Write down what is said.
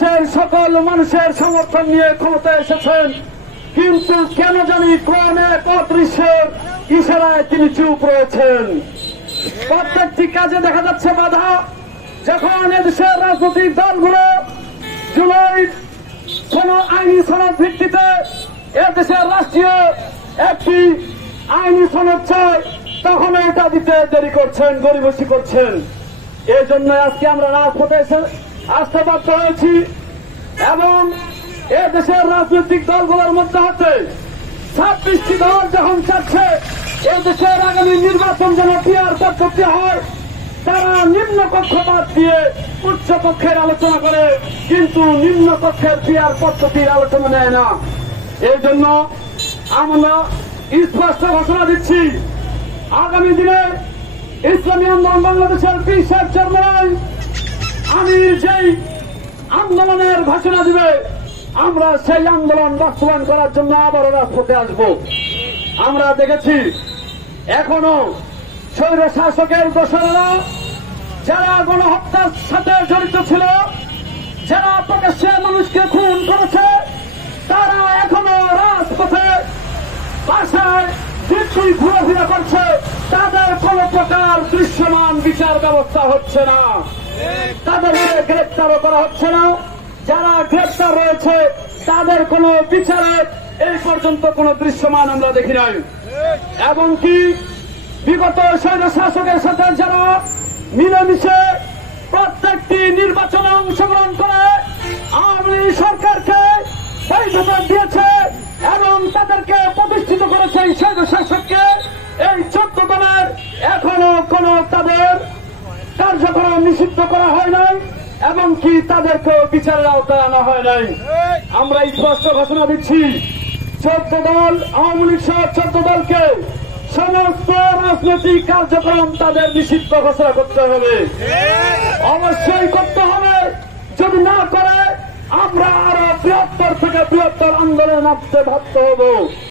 দেশের সকল মানুষের সমর্থন নিয়ে ক্ষমতায় এসেছেন, কিন্তু কেন জানি কোন এক অদৃশ্যের ইশারায় তিনি চুপ রয়েছেন। প্রত্যেকটি কাজে দেখা যাচ্ছে বাধা। যখন এদেশের রাজনৈতিক দলগুলো জুলাই কোন আইনি সনদ ভিত্তিতে এদেশের রাষ্ট্রীয় একটি আইনি সনদ চায়, তখন এটা দিতে দেরি করছেন, গড়িমসি করছেন। এই জন্য আজকে আমরা রাজপথে এসে আসতে বাধ্য হয়েছি এবং দেশের রাজনৈতিক দলগুলোর মধ্যে হতে 26টি দল যখন চাচ্ছে দেশের আগামী নির্বাচন যেন পিয়ার পদ্ধতি হয়, তারা নিম্ন কক্ষ বাদ দিয়ে উচ্চ কক্ষের আলোচনা করে, কিন্তু নিম্ন কক্ষের পিয়ার পদ্ধতির আলোচনা নেয় না। এই জন্য আমরা স্পষ্ট ঘোষণা দিচ্ছি, আগামী দিনে ইসলামী আন্দোলন বাংলাদেশের পীর সাহেব চেয়ারম্যান আমির যেই আন্দোলনের ঘোষণা দিবে, আমরা সেই আন্দোলন বাস্তবায়ন করার জন্য আবারও রাজপথে আসব। আমরা দেখেছি এখনো স্বৈর শাসকের দোসরেরা যারা গণহত্যার সাথে জড়িত ছিল, যারা প্রকাশ্যে মানুষকে খুন করেছে, তারা এখনো রাজপথে বাসায় দিব্যি ঘোরাফেরা করছে। তাদের কোন প্রকার দৃশ্যমান বিচার ব্যবস্থা হচ্ছে না, তাদেরকে গ্রেপ্তারও করা হচ্ছে না। যারা গ্রেপ্তার রয়েছে তাদের কোন বিচারে এই পর্যন্ত কোন দৃশ্যমান আমরা দেখি নাই। এবং কি বিগত স্বৈর শাসকের সাথে যারা মিলেমিশে প্রত্যেকটি নির্বাচনে অংশগ্রহণ করে আওয়ামী সরকারকে বৈধতা দিয়েছে এবং তাদেরকে প্রতিষ্ঠিত করেছে এই স্বৈর শাসককে, এই 14 দলের এখনো কোন তাদের কার্যক্রম নিষিদ্ধ করা হয় নাই এবং কি তাদেরকে বিচারের আওতায় আনা হয় নাই। আমরা স্পষ্ট ঘোষণা দিচ্ছি, 14 দল আওয়ামী লীগ সহ 14 দলকে সমস্ত রাজনৈতিক কার্যক্রম তাদের নিষিদ্ধ ঘোষণা করতে হবে, অবশ্যই করতে হবে। যদি না করে আমরা আরো বৃহত্তর থেকে বৃহত্তর আন্দোলনে নামতে বাধ্য হব।